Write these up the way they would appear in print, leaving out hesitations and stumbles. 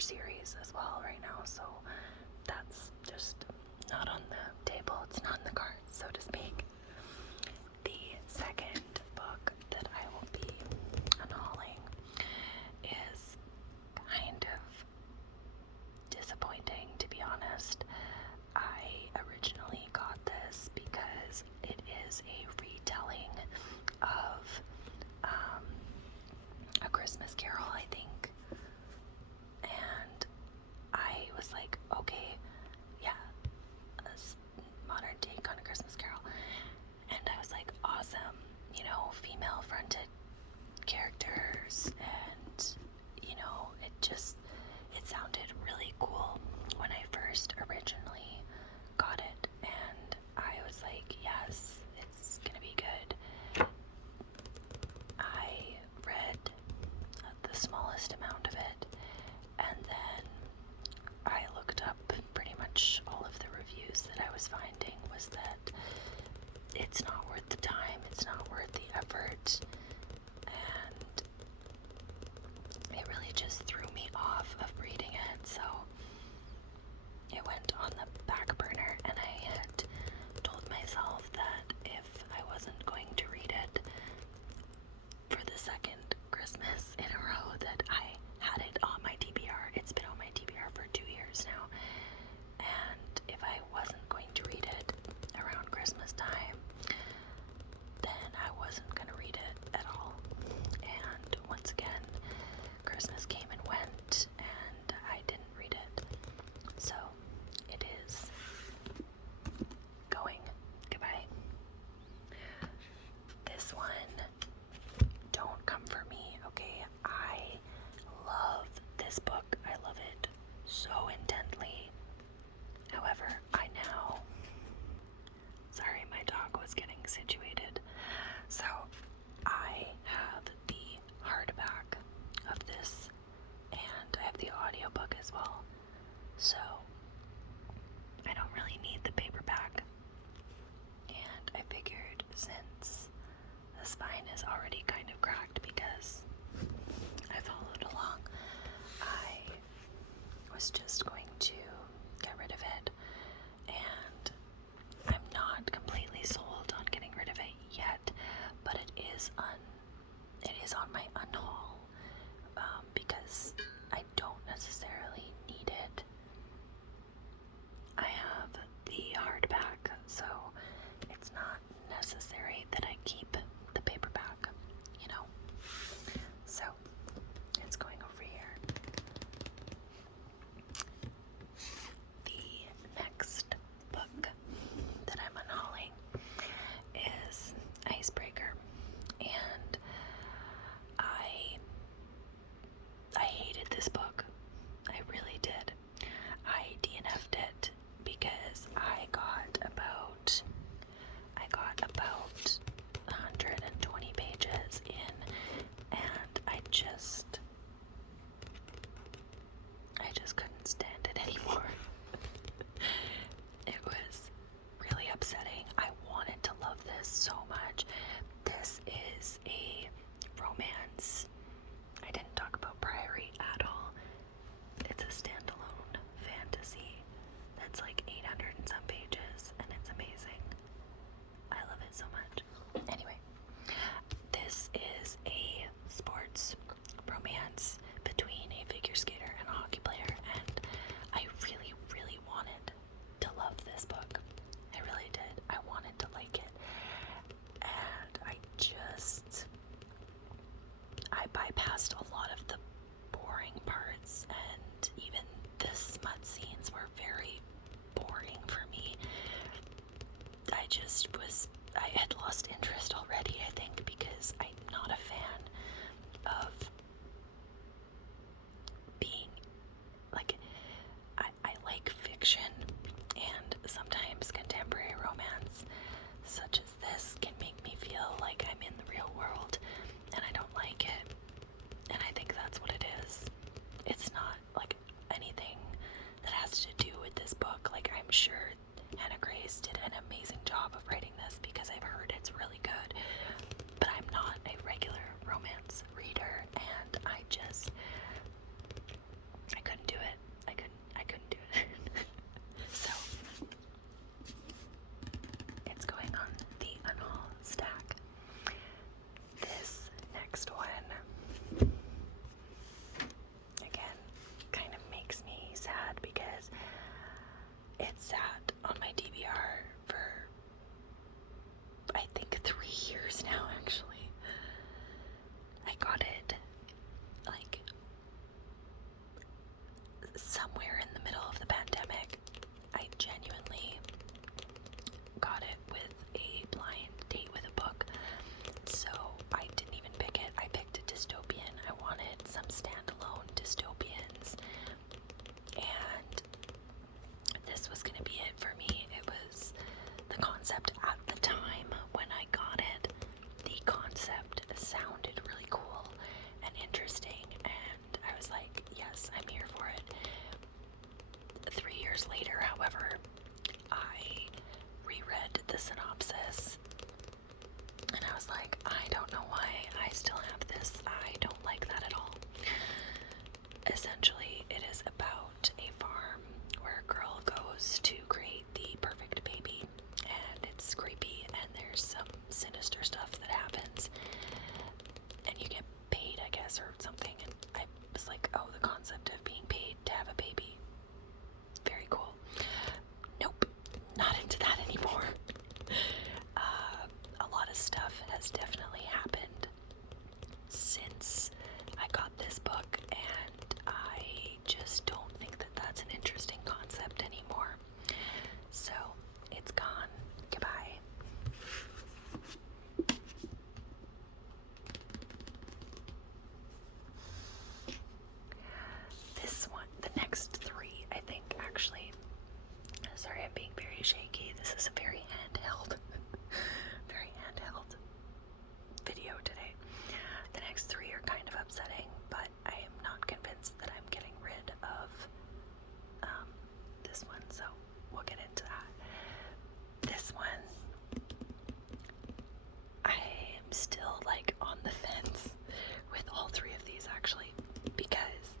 series as well right now, so that's just not on the table, it's not in the cards, so to speak. The second book that I will be unhauling is kind of disappointing, to be honest. I originally got this because it is a retelling of A Christmas Carol, I think. And I was like, okay, yeah, a modern take on A Christmas Carol. And I was like, awesome, you know, female fronted characters, and you know, it sounded really cool when I first originally got it, and I was like, yes, it's gonna be good. I read the smallest amount of it, and then I looked up pretty much all of the reviews that I was finding was that it's not worth the time, it's not worth the effort, and it really just threw me off of reading it, so it went on the back burner, and I had told myself that if I wasn't going to read it for the second Christmas in a row that I had it on my TBR. It's been on my TBR for 2 years now, and if I wasn't going to read it around Christmas time, then I wasn't going to read it at all. And once again, Christmas came and went, and I didn't read it. So it is going goodbye. This one, don't come for me, okay? I love this book. I love it so intently. However, sorry, my dog was getting situated. So I have the hardback of this, and I have the audiobook as well. So I don't really need the paperback. And I figured, since the spine is already kind of cracked because I followed along, I was just going to get rid of it. And I'm not completely sold on getting rid of it yet, but it is on my unhaul, because I don't necessarily need it. I have the hardback, so it's not necessary that I keep the paperback, you know. So it's going over here. The next book that I'm unhauling is Icebreaker, and I hated this book. I really did. I DNF'd it because I got about 120 pages in, and I just couldn't stand it anymore. It was really upsetting. I wanted to love this so much. This is a romance. I didn't talk about Priory at all. It's a standalone fantasy that's like 800 and some pages, and it's amazing. I love it so much. Anyway, this is a sports romance between a figure skater and a hockey player, and I really, really wanted to love this book. I really did. I wanted to like it. And I bypassed a lot of the boring parts, and even the smut scenes were very boring for me. I had lost interest already, I think, because I'm not a fan of being, like, I like fiction, and sometimes contemporary romance, such as this, can make me feel like I'm in the real world, and I don't like it, and I think that's what it is. It's not, like, anything that has to do with this book. Like, I'm sure Hannah Grace did an amazing job of writing this because I've heard it's really good, but I'm not got it like somewhere in the middle of the pandemic. I genuinely got it with a blind date with a book. So I didn't even pick it. I picked a dystopian. I wanted some standalone dystopians. And this was going to be it for me. It was the concept at the time when I got it. The concept sounded really cool and interesting, and I was like, yes, I'm here for it. 3 years later, however, I reread the synopsis, and I was like, I don't know why I still have this. I don't like that at all. Essentially, it is about a farm where a girl goes to create the perfect baby, and it's creepy, and there's some sinister stuff that happens, and you get paid, I guess, or something. And I was like, oh, the concept of being paid to have a baby, very cool. Nope, not into that anymore. A lot of stuff has definitely happened since I got this book, and I just don't think that that's an interesting concept anymore. So it's gone. Goodbye. This one, the next three, I think, actually. Sorry, I'm being very shaky. This is a very handheld, very handheld video today. The next three are kind of upsetting, but I am not convinced that I'm getting rid of this one, so we'll get into that. This one, I am still like on the fence with all three of these, actually, because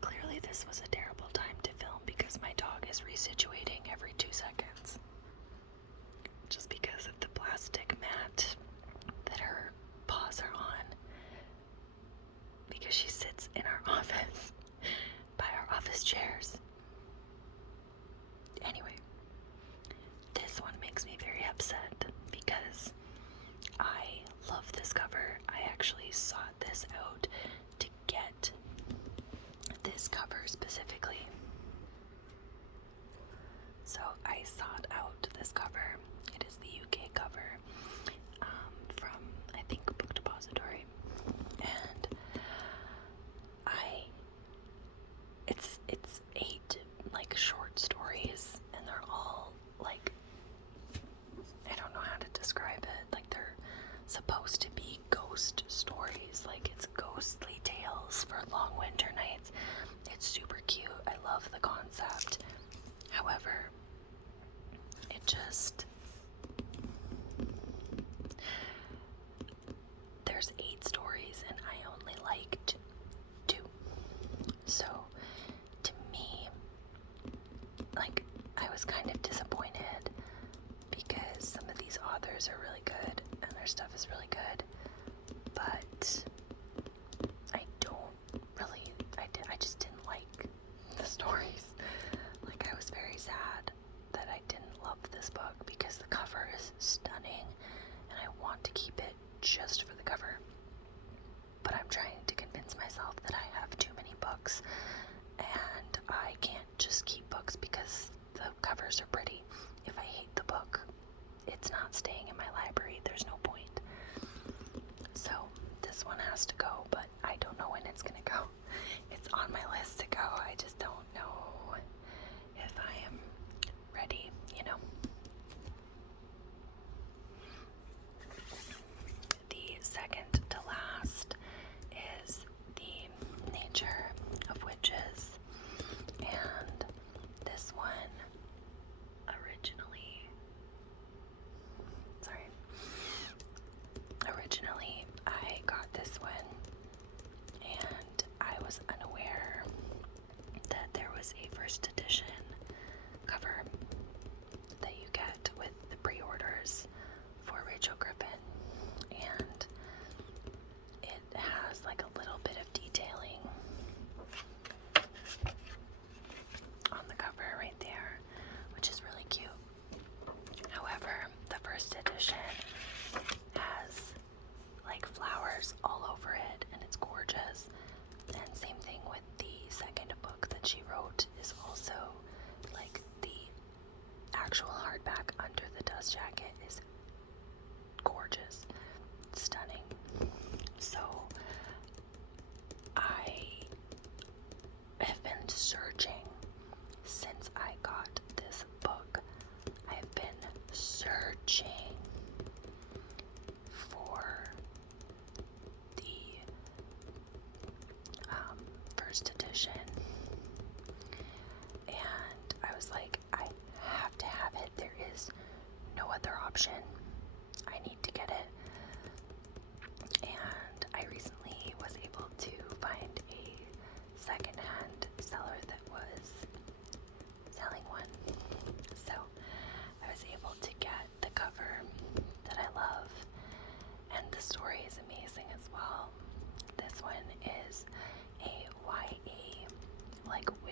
clearly this was a terrible time to film because my dog is resituating every 2 seconds. Just because of the plastic mat that her paws are on. Because she sits in our office by our office chairs. Anyway, this one makes me very upset because I love this cover. I actually sought this out to get this cover specifically. So I sought out this cover. It is the UK cover from, I think, Book Depository. And it's 8 like short stories, and they're all like, I don't know how to describe it. Like, they're supposed to be ghost stories. Like, it's ghostly tales for long winter nights. It's super cute. I love the concept. However, it just, there's 8 stories and I only liked 2. So to me, like, I was kind of disappointed because some of these authors are really good and their stuff is really good, but I just didn't like the stories. Like, I was very sad that I didn't love this book because the cover is stunning and I want to keep it just for the cover. But I'm trying to convince myself that I have too many books and I can't just keep books because the covers are pretty. If I hate the book, it's not staying in my library. There's no point. So this one has to go, but I don't know when it's gonna go. It's on my list to go. I just don't know if I am ready, you know. The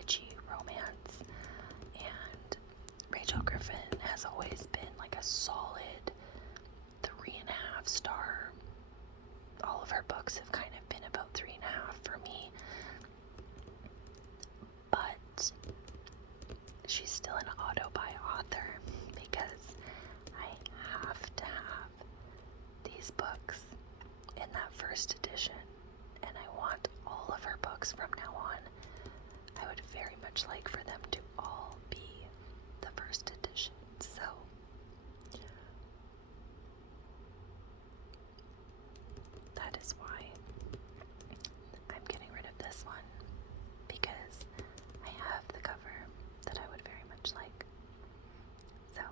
witchy romance, and Rachel Griffin has always been like a solid 3.5 star. All of her books have kind of been about 3.5 for me, but she's still an auto-buy author because I have to have these books in that first edition, and I want all of her books from now on. I would very much like for them to all be the first edition, so that is why I'm getting rid of this one, because I have the cover that I would very much like. So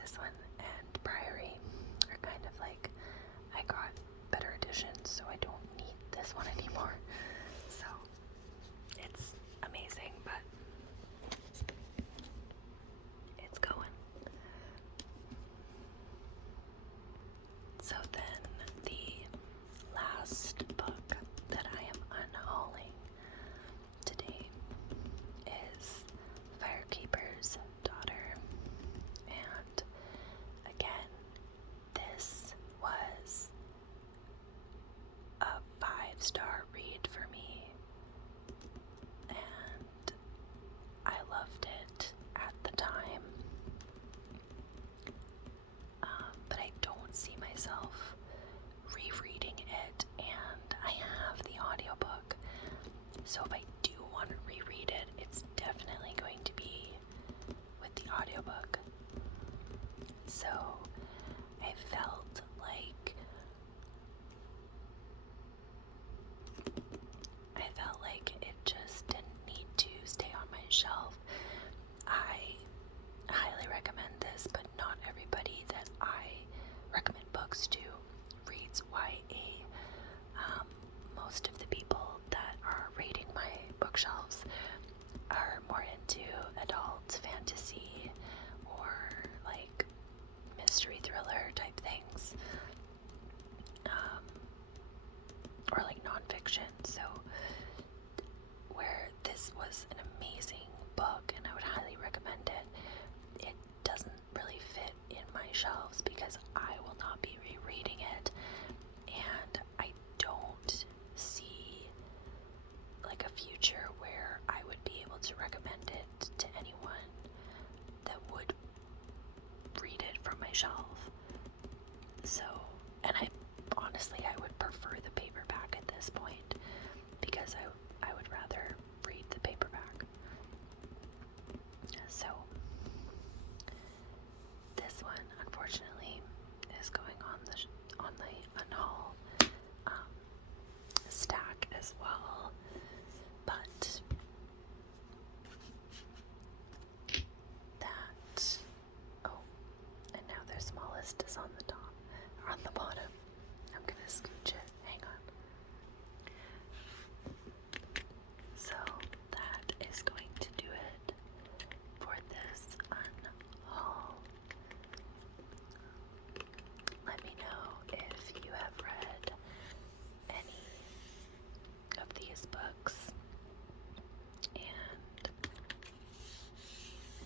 this one and Priory are kind of like, I got better editions, so I don't need this one anymore. So it's amazing, but it's going. So then the last book that I am unhauling today is Firekeeper's Daughter. And again, this was a 5-star read for me, and I loved it at the time. But I don't see myself rereading it, and I have the audiobook, so if I do want to reread it, it's definitely going to be with the audiobook. So I felt like it just didn't need to stay on my shelf. I highly recommend this, but not everybody that I recommend books to reads YA. Most of the people that are raiding my bookshelves are more into adult fantasy or like mystery thriller type things, or like nonfiction. So where this was an amazing book and I would highly recommend it, it doesn't really fit in my shelves because I will not be rereading it, and I don't see like a future where I would be able to recommend it to anyone that would read it from my shelf. So, and I would prefer the paperback at this point, because I would rather read the paperback. So this one, unfortunately, is going on the unhaul stack as well, but that, oh, and now their smallest is on the top, or on the bottom. I'm gonna scooch it, hang on. So that is going to do it for this unhaul. Let me know if you have read any of these books and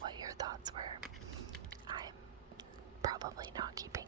what your thoughts were. I'm probably not keeping